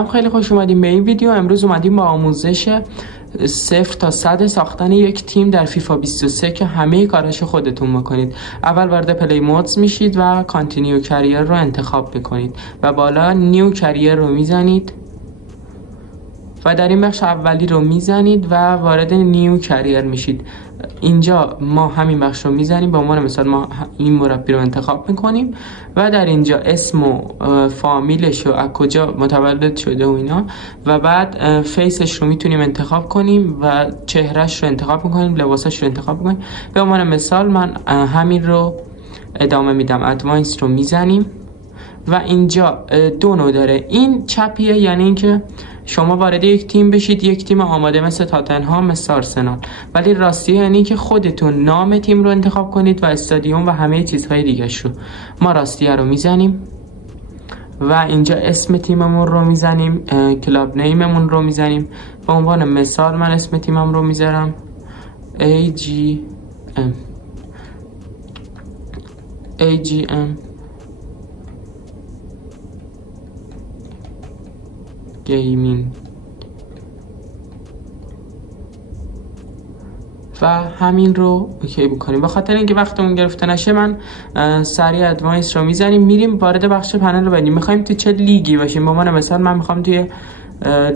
سلام، خیلی خوش اومدیم به این ویدیو. امروز اومدیم با آموزش 0 تا 100 ساختن یک تیم در فیفا 23 که همه کاراشو خودتون بکنید. اول وارد پلی مودز میشید و کانتینیو کریر رو انتخاب بکنید و بالا نیو کریر رو میزنید و در این بخش اولی رو میزنید و وارد نیو کریر میشید. اینجا ما همین بخش رو میزنیم، به عنوان مثال ما این مربی رو انتخاب میکنیم و در اینجا اسم و فامیلش و از کجا متولد شده و اینا و بعد فیسش رو میتونیم انتخاب کنیم و چهرهش رو انتخاب میکنیم، لباسش رو انتخاب میکنیم. به عنوان مثال من همین رو ادامه میدم، ادوانس رو میزنیم و اینجا دو نوع داره. این چپیه، یعنی اینکه شما وارد یک تیم بشید، یک تیم آماده مثل تاتنهام، مثل آرسنال، ولی راستیه یعنی که خودتون نام تیم رو انتخاب کنید و استادیوم و همه چیزهای دیگه رو. ما راستیه رو میزنیم و اینجا اسم تیممون رو میزنیم، کلاب نیممون رو میزنیم. به عنوان مثال من اسم تیمم رو میذارم AGM گیمینگ و همین رو اوکی بکنیم. به خاطر اینکه وقتمون گرفته نشه من سریع ادوانس رو میزنیم، میریم وارد بخش پنل رو ببینیم میخوایم تو چه لیگی باشیم. به عنوان مثال من میخوام توی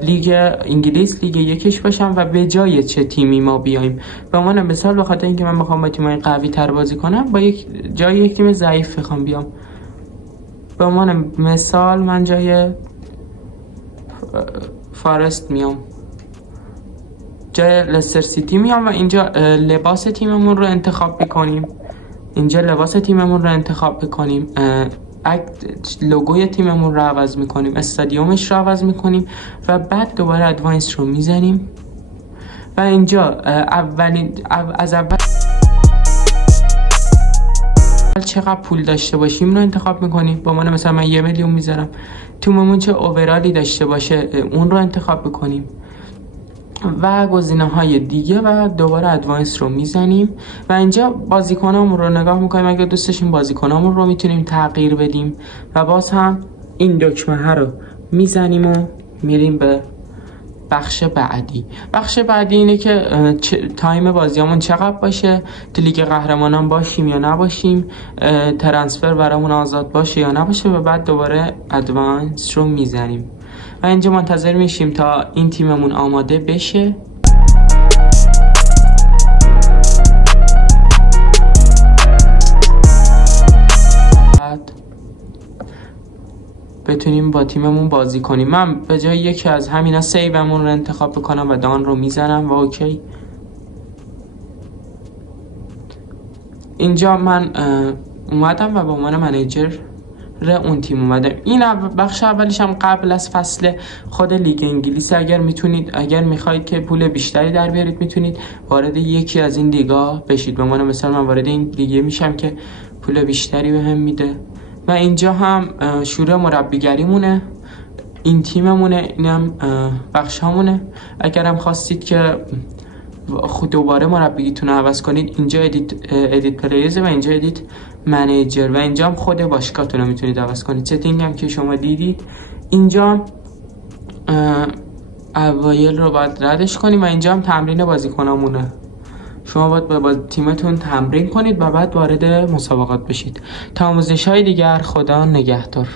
لیگ انگلیس، لیگ یکش باشم و به جای چه تیمی ما بیایم. به عنوان مثال به خاطر اینکه من میخوام با تیمای قوی تر بازی کنم، با جای یک تیم ضعیف میخوام بیام. به عنوان مثال من جای فارست میام، جای لستر سیتی میام و اینجا لباس تیممون رو انتخاب بکنیم. اینجا لباس تیممون رو انتخاب بکنیم، لوگوی تیممون رو عوض میکنیم، استادیومش رو عوض میکنیم و بعد دوباره ادوانس رو میزنیم و اینجا از اول چقدر پول داشته باشیم رو انتخاب میکنیم. با من مثلا من 1 میلیون میذارم. تیممون چه اوورالی داشته باشه اون رو انتخاب بکنیم و گزینه‌های دیگه و دوباره ادوانس رو میزنیم و اینجا بازیکنامون رو نگاه میکنیم. اگه دوست داشتیم بازیکنامون رو میتونیم تغییر بدیم و باز هم این دکمه ها رو میزنیم و میریم به بخش بعدی. بخش بعدی اینه که تایم بازیامون چقدر باشه، تو لیگ قهرمانان باشیم یا نباشیم، ترانسفر برامون آزاد باشه یا نباشه و بعد دوباره ادوانس رو میزنیم و اینجا منتظر میشیم تا این تیممون آماده بشه. بتونیم با تیممون بازی کنیم. من به جای یکی از همینا سیومون رو انتخاب بکنم و دان رو میزنم و اوکی. اینجا من اومدم و به عنوان منیجر اون تیم اومدم. این بخش اولیش هم قبل از فصل خود لیگ انگلیس. اگر میخواید که پول بیشتری در بیارید میتونید وارد یکی از این لیگا بشید. به عنوان مثال من وارد این لیگ میشم که پول بیشتری بهم میده و اینجا هم شروع مربیگریمونه، این تیممونه، اینم بخش همونه. اگر هم خواستید که خود دوباره مربیتون رو عوض کنید، اینجا ادیت پلیرز و اینجا ادیت منیجر و اینجا هم خود باشگاهتون رو میتونید عوض کنید. ستینگ هم که شما دیدید اینجا اوایل رو باید ردش کنیم و اینجا هم تمرین بازیکنامونه. شما باید با تیمتون تمرین کنید و بعد وارد مسابقات بشید. تا آموزش های دیگر، خدا نگهدار.